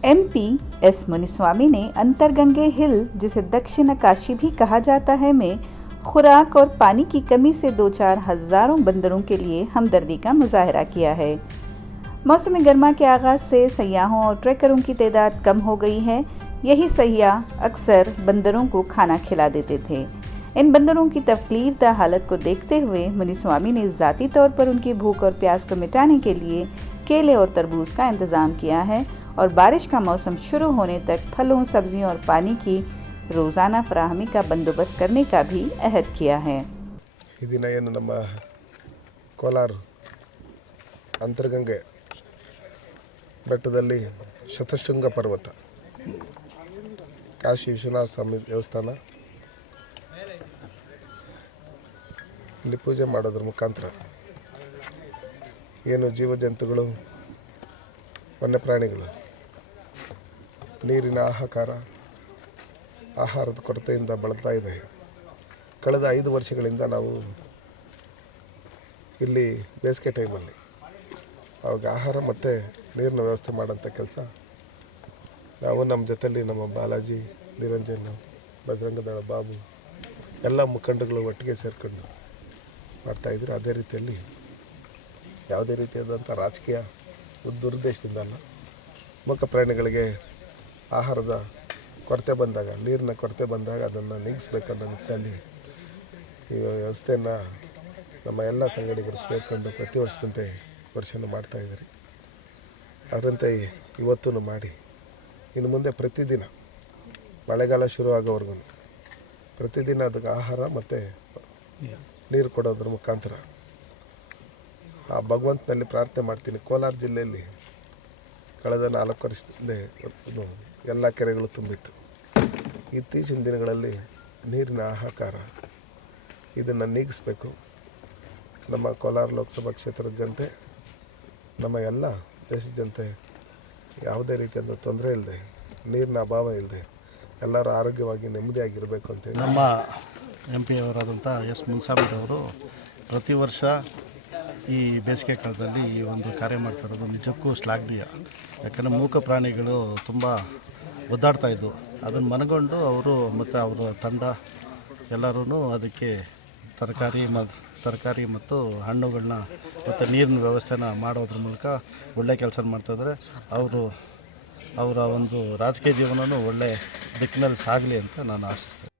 MP S Muniswamy ने अंतरगंगे हिल, जिसे दक्षिण काशी भी कहा जाता है, में खुराक और पानी की कमी से 2-4 हजारों बंदरों के लिए हमदर्दी का मुजाहरा किया है। मौसम गर्मा के आगाज से सयाहों और ट्रैकरों की तादाद कम हो गई है। यही सयाह अक्सर बंदरों को खाना खिला देते थे। इन बंदरों की तकलीफदा हालत को देखते हुए मुनिस्वामी ने ज़ाती तौर पर उनकी भूख और प्यास को मिटाने के लिए केले और तरबूज का इंतज़ाम किया है और बारिश का मौसम शुरू होने तक फलों, सब्जियों और पानी की रोज़ाना फराहमी का बंदोबस्त करने का भी अहद किया है। दिन ಏನು ನಮ್ಮ ಕೋಲಾರ ಅಂತರಗಂಗೆ ಬೆಟ್ಟದಲ್ಲಿ ಶತಶೃಂಗ ಪರ್ವತ ಕಾಶಿ ವಿಶ್ವನಾಥ ಸ್ವಾಮಿ ದೇವಸ್ಥಾನ ಇಲ್ಲಿ ಪೂಜೆ ಮಾಡೋದ್ರ ಮುಖಾಂತರ ಏನು ಜೀವಜಂತುಗಳು, ವನ್ಯಪ್ರಾಣಿಗಳು ನೀರಿನ ಆಹಾರದ ಕೊರತೆಯಿಂದ ಬಳಲ್ತಾ ಇದೆ. ಕಳೆದ 5 ವರ್ಷಗಳಿಂದ ನಾವು ಇಲ್ಲಿ ಬೇಸಿಗೆ ಟೈಮಲ್ಲಿ ಅವಾಗ ಆಹಾರ ಮತ್ತು ನೀರಿನ ವ್ಯವಸ್ಥೆ ಮಾಡೋಂಥ ಕೆಲಸ ನಾವು ನಮ್ಮ ಜೊತೆಯಲ್ಲಿ ನಮ್ಮ ಬಾಲಾಜಿ, ನಿರಂಜನ್, ಬಜರಂಗದಳ ಬಾಬು ಎಲ್ಲ ಮುಖಂಡಗಳು ಒಟ್ಟಿಗೆ ಸೇರಿಕೊಂಡು ಮಾಡ್ತಾಯಿದ್ರು. ಅದೇ ರೀತಿಯಲ್ಲಿ ಯಾವುದೇ ರೀತಿಯಾದಂಥ ರಾಜಕೀಯ ದುರುದ್ದೇಶದಿಂದ ಅಲ್ಲ, ಮೂಕ ಪ್ರಾಣಿಗಳಿಗೆ ಆಹಾರದ ಕೊರತೆ ಬಂದಾಗ, ನೀರಿನ ಕೊರತೆ ಬಂದಾಗ ಅದನ್ನು ನೀಗಿಸ್ಬೇಕನ್ನೋ ನಿಟ್ಟಿನಲ್ಲಿ ಈ ವ್ಯವಸ್ಥೆಯನ್ನು ನಮ್ಮ ಎಲ್ಲ ಸಂಘಟಕರು ಸೇರಿಕೊಂಡು ಪ್ರತಿ ವರ್ಷದಂತೆ ವರ್ಷನೂ ಮಾಡ್ತಾಯಿದ್ದಾರೆ. ಅದರಂತೆ ಇವತ್ತೂ ಮಾಡಿ ಇನ್ನು ಮುಂದೆ ಪ್ರತಿದಿನ ಮಳೆಗಾಲ ಶುರು ಆಗೋವರೆಗೂ ಪ್ರತಿದಿನ ಅದಕ್ಕೆ ಆಹಾರ ಮತ್ತು ನೀರು ಕೊಡೋದ್ರ ಮುಖಾಂತರ ಆ ಭಗವಂತನಲ್ಲಿ ಪ್ರಾರ್ಥನೆ ಮಾಡ್ತೀನಿ. ಕೋಲಾರ ಜಿಲ್ಲೆಯಲ್ಲಿ ಕಳೆದ 4 ವರ್ಷದಿಂದ ಎಲ್ಲ ಕೆರೆಗಳು ತುಂಬಿತ್ತು. ಇತ್ತೀಚಿನ ದಿನಗಳಲ್ಲಿ ನೀರಿನ ಹಾಹಾಕಾರ ಇದನ್ನು ನೀಗಿಸಬೇಕು. ನಮ್ಮ ಕೋಲಾರ ಲೋಕಸಭಾ ಕ್ಷೇತ್ರದ ಜನತೆ, ನಮ್ಮ ಎಲ್ಲ ದೇಶದ ಜನತೆ ಯಾವುದೇ ರೀತಿಯಾದ ತೊಂದರೆ ಇಲ್ಲದೆ, ನೀರಿನ ಅಭಾವ ಇಲ್ಲದೆ ಎಲ್ಲರೂ ಆರೋಗ್ಯವಾಗಿ ನೆಮ್ಮದಿಯಾಗಿರಬೇಕು ಅಂತೇಳಿ ನಮ್ಮ MP ಅವರಾದಂಥ ಎಸ್ ಮುನಿಸ್ವಾಮಿರವರು ಪ್ರತಿ ವರ್ಷ ಈ ಬೇಸಿಗೆ ಕಾಲದಲ್ಲಿ ಈ ಒಂದು ಕಾರ್ಯ ಮಾಡ್ತಾಯಿರೋದು ನಿಜಕ್ಕೂ ಶ್ಲಾಘನೀಯ. ಯಾಕಂದರೆ ಮೂಕ ಪ್ರಾಣಿಗಳು ತುಂಬ ಒದ್ದಾಡ್ತಾಯಿದ್ವು. ಅದನ್ನು ಮನಗೊಂಡು ಅವರು ಮತ್ತು ಅವರ ತಂಡ ಎಲ್ಲರೂ ಅದಕ್ಕೆ ತರಕಾರಿ ಮತ್ತು ಹಣ್ಣುಗಳನ್ನ ಮತ್ತು ನೀರಿನ ವ್ಯವಸ್ಥೆನ ಮಾಡೋದ್ರ ಮೂಲಕ ಒಳ್ಳೆ ಕೆಲಸ ಮಾಡ್ತಾಯಿದ್ದಾರೆ. ಅವರ ಒಂದು ರಾಜಕೀಯ ಜೀವನವೂ ಒಳ್ಳೆ ದಿಕ್ಕಿನಲ್ಲಿ ಸಾಗಲಿ ಅಂತ ನಾನು ಆಶಿಸ್ತೇನೆ.